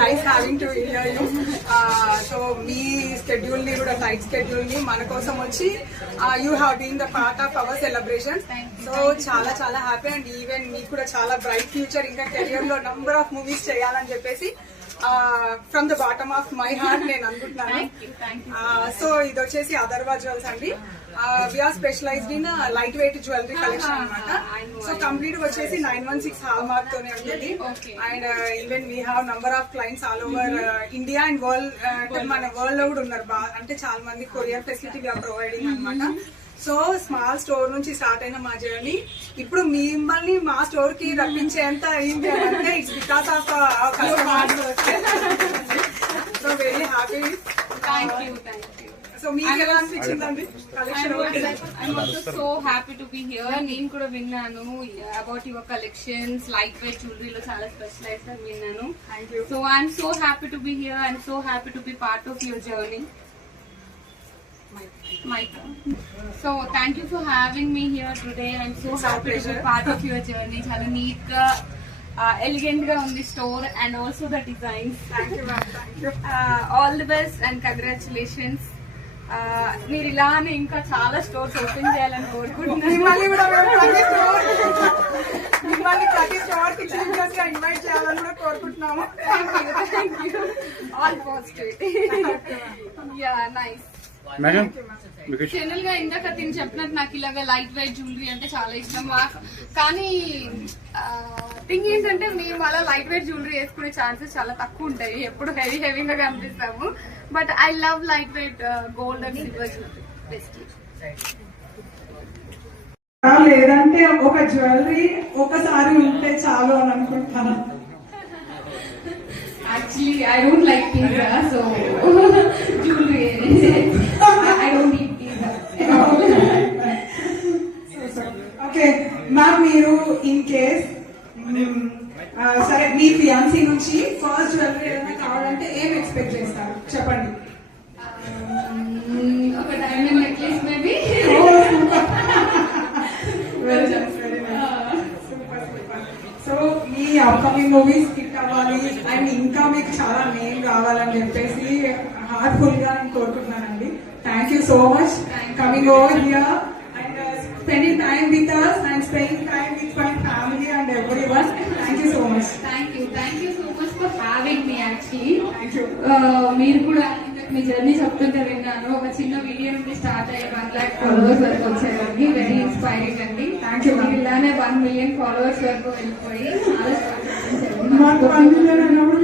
Nice having to hear you. So మీ schedule ని కూడా టైట్ స్కెడ్యూల్ ని మన కోసం వచ్చి you have been the part of our celebration. So చాలా చాలా హ్యాపీ అండ్ ఈవెన్ మీకు కూడా చాలా బ్రైట్ ఫ్యూచర్, ఇంకా కెరియర్ లో నంబర్ ఆఫ్ మూవీస్ చేయాలని చెప్పేసి from the bottom of my heart నేను అనుకుంటున్నాను. సో ఇది వచ్చేసి అథర్వ జ్యువెల్స్ అండి. We're specialized in light weight jewellery collection అనమాట. సో కంప్లీట్ వచ్చేసి 916 హాల్ మార్క్ తోనే ఉంటుంది. And even we have number of clients all over India and world. అంటే మన వరల్డ్ లో కూడా ఉన్నారు, అంటే చాలా మంది కొరియర్ ఫెసిలిటీ వీఆర్ ప్రొవైడింగ్ అనమాట. సో స్మాల్ స్టోర్ నుంచి స్టార్ట్ అయిన మా జర్నీ ఇప్పుడు మిమ్మల్ని మా స్టోర్ కి రప్పించేంత అయింది అంటే it's because of hard work. So very happy. So మీకు ఎలా అనిపించిందండి collection? I'm also so happy to be here. నేను కూడా విన్నాను about your collections, light weight jewelry లో చాలా స్పెషలైజ్డ్ అని విన్నాను. So I'm so happy to be here. I'm so happy to be part of your journey. Maika. So thank you for having me here today. I'm so happy to be part of your journey. చాలా నీట్ గా ఎలిగెంట్ గా ఉంది store and also the designs. Thank you ma'am. Thank you. All the best and congratulations. మీరు ఇలానే ఇంకా చాలా stores open చేయాలని కోరుకుంటున్నాను. మిమ్మల్ని ప్రతి స్టోర్ కి చీఫ్ గెస్ట్ గా ఇన్వైట్ చేయాలని కూడా కోరుకుంటున్నాము. Thank you. All positivity. Yeah nice. General గా ఇందాక తిని చెప్పినట్టు నాకు ఇలాగ లైట్ వెయిట్ జ్యువెలరీ అంటే చాలా ఇష్టం. కానీ థింగ్ ఏంటంటే మేము అలా లైట్ వెయిట్ జ్యువెలరీ వేసుకునే ఛాన్సెస్ చాలా తక్కువ ఉంటాయి. ఎప్పుడు హెవీగా కనిపిస్తాము. But I love light weight gold and silver jewellery bestly. లేదంటే ఒక జ్యువెలరీ ఒకసారి ఉంటే చాలు అని అనుకుంటాను. Actually, I don't like pizza, so jewelry. I don't eat pizza. Okay ma'am, మీరు ఇన్ కేస్ సరే మీ ఫియాన్సీ నుంచి ఫస్ట్ జ్యువెలరీ ఏదైనా కావాలంటే ఏం ఎక్స్పెక్ట్ చేస్తారు చెప్పండి. ఒక డైమండ్ నెక్లెస్ మేబీ. సో మీ అప్కమింగ్ మూవీస్ హిట్ అవ్వాలి అండ్ ఇంకా మీకు చాలా నేమ్ రావాలని చెప్పేసి హార్ట్ఫుల్ గా నేను కోరుకుంటున్నానండి. Thank you so much coming over here and spending time with us and spending time with my family and everyone. Thank you so much. Thank you so much for having me actually. Thank you. మీరు కూడా మీ జర్నీ చెప్తుంటే విన్నాను. ఒక చిన్న వీడియో నుండి స్టార్ట్ అయ్యి 1 lakh followers వరకు వచ్చారండి. వెరీ ఇన్స్పైరింగ్ అండి. Thank you. ఇలానే 1 million ఫాలోవర్స్ వరకు వెళ్ళిపోయి చాలా మాకు 1 million అన్నప్పుడు